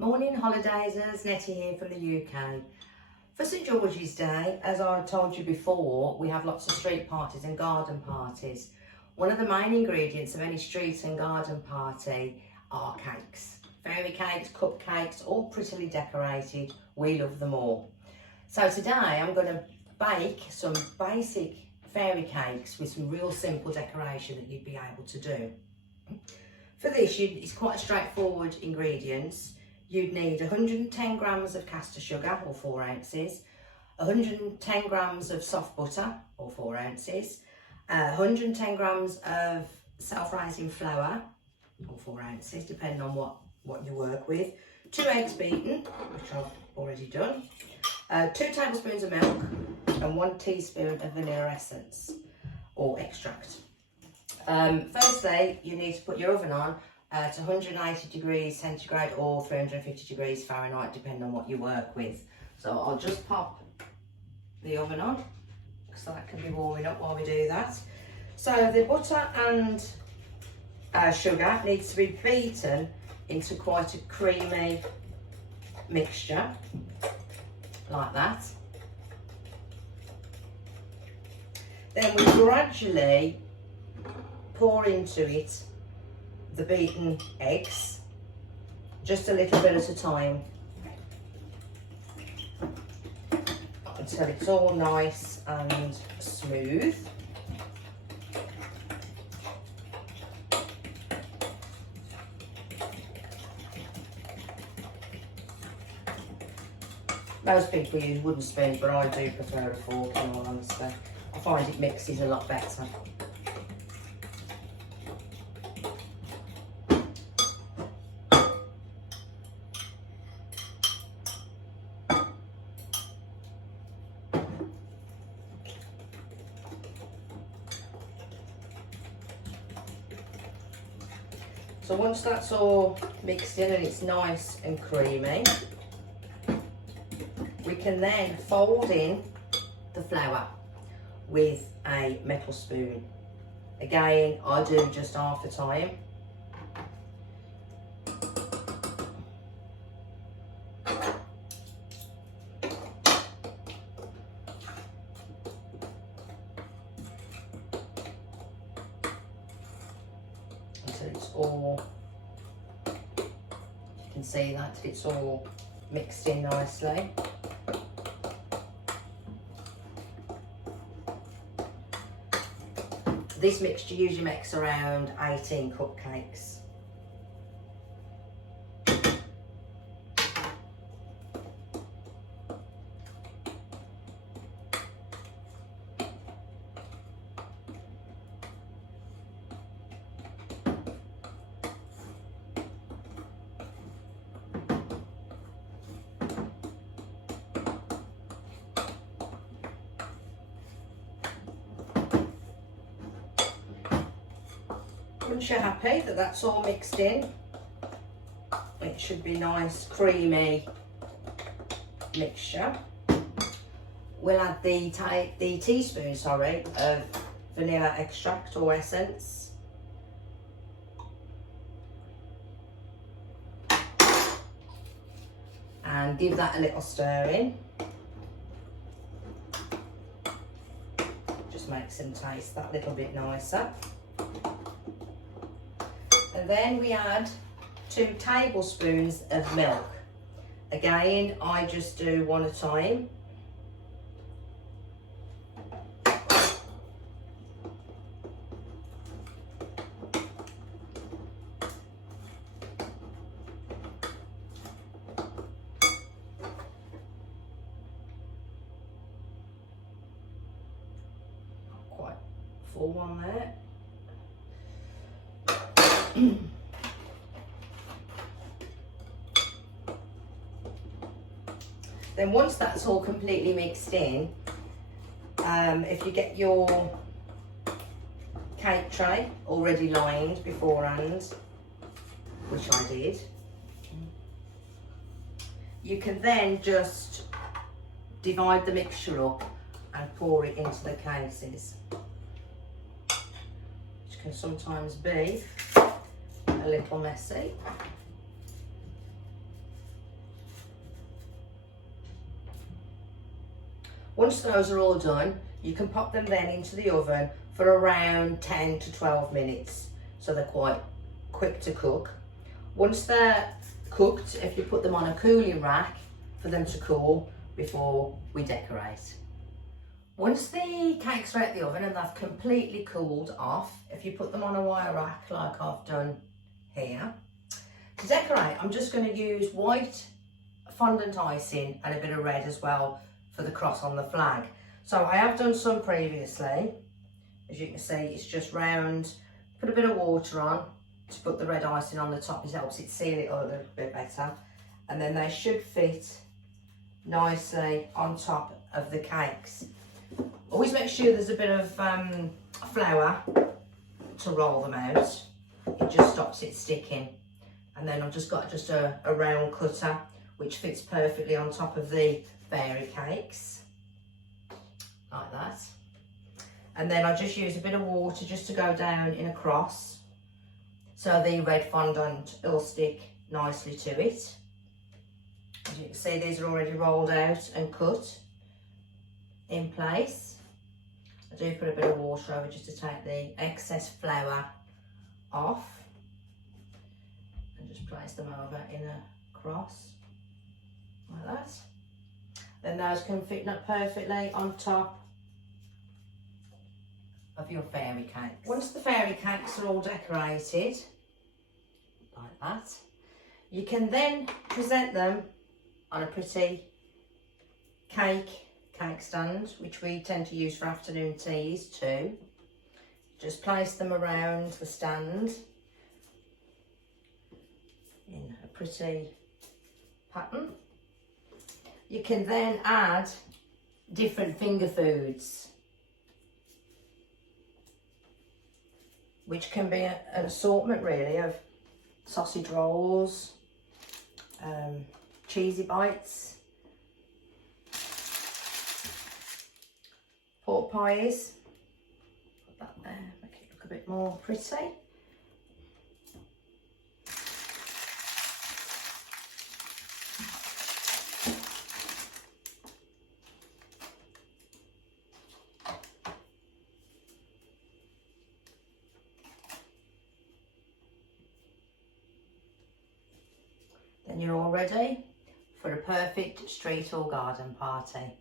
Morning Holidazers, Nettie here from the UK. For St George's Day, as I told you before, we have lots of street parties and garden parties. One of the main ingredients of any street and garden party are cakes. Fairy cakes, cupcakes, all prettily decorated. We love them all. So today I'm going to bake some basic fairy cakes with some real simple decoration that you'd be able to do. For this, it's quite straightforward ingredients. You'd need 110 grams of caster sugar, or 4 ounces, 110 grams of soft butter, or 4 ounces, 110 grams of self-raising flour, or 4 ounces, depending on what you work with, 2 eggs beaten, which I've already done, 2 tablespoons of milk, and 1 teaspoon of vanilla essence, or extract. Firstly, you need to put your oven on at 180 degrees centigrade or 350 degrees Fahrenheit, depending on what you work with. So I'll just pop the oven on so that can be warming up while we do that. So the butter and sugar needs to be beaten into quite a creamy mixture, like that. Then we gradually pour into it the beaten eggs, just a little bit at a time, until it's all nice and smooth. Most people use wooden spoons, but I do prefer a fork in all honesty. I find it mixes a lot better. So once that's all mixed in and it's nice and creamy, we can then fold in the flour with a metal spoon. Again, I do just half the time. Until it's all, you can see that it's all mixed in nicely. This mixture usually makes around 18 cupcakes. Once you're happy that that's all mixed in, it should be nice creamy mixture. We'll add the teaspoon of vanilla extract or essence. And give that a little stir in. Just makes them taste that little bit nicer. And then we add 2 tablespoons of milk. Again, I just do one at a time. Not quite full one there. Then once that's all completely mixed in, if you get your cake tray already lined beforehand, which I did, you can then just divide the mixture up and pour it into the cases, which can sometimes be a little messy. Once those are all done, you can pop them then into the oven for around 10 to 12 minutes. So they're quite quick to cook. Once they're cooked, if you put them on a cooling rack for them to cool before we decorate. Once the cakes are out the oven and they've completely cooled off, if you put them on a wire rack like I've done here, to decorate, I'm just going to use white fondant icing and a bit of red as well for the cross on the flag. So I have done some previously. As you can see, it's just round. Put a bit of water on to put the red icing on the top. It helps it seal it a little bit better. And then they should fit nicely on top of the cakes. Always make sure there's a bit of flour to roll them out. It just stops it sticking. And then I've just got a round cutter which fits perfectly on top of the fairy cakes, like that. And then I just use a bit of water just to go down in a cross, so the red fondant will stick nicely to it. As you can see, these are already rolled out and cut in place. I do put a bit of water over just to take the excess flour off, and just place them over in a cross like that. Then those can fit perfectly on top of your fairy cakes. Once the fairy cakes are all decorated like that, you can then present them on a pretty cake stand, which we tend to use for afternoon teas too. Just place them around the stand in a pretty pattern. You can then add different finger foods, which can be an assortment really of sausage rolls, cheesy bites, pork pies. Put that there, make it look a bit more pretty. Then you're all ready for a perfect street or garden party.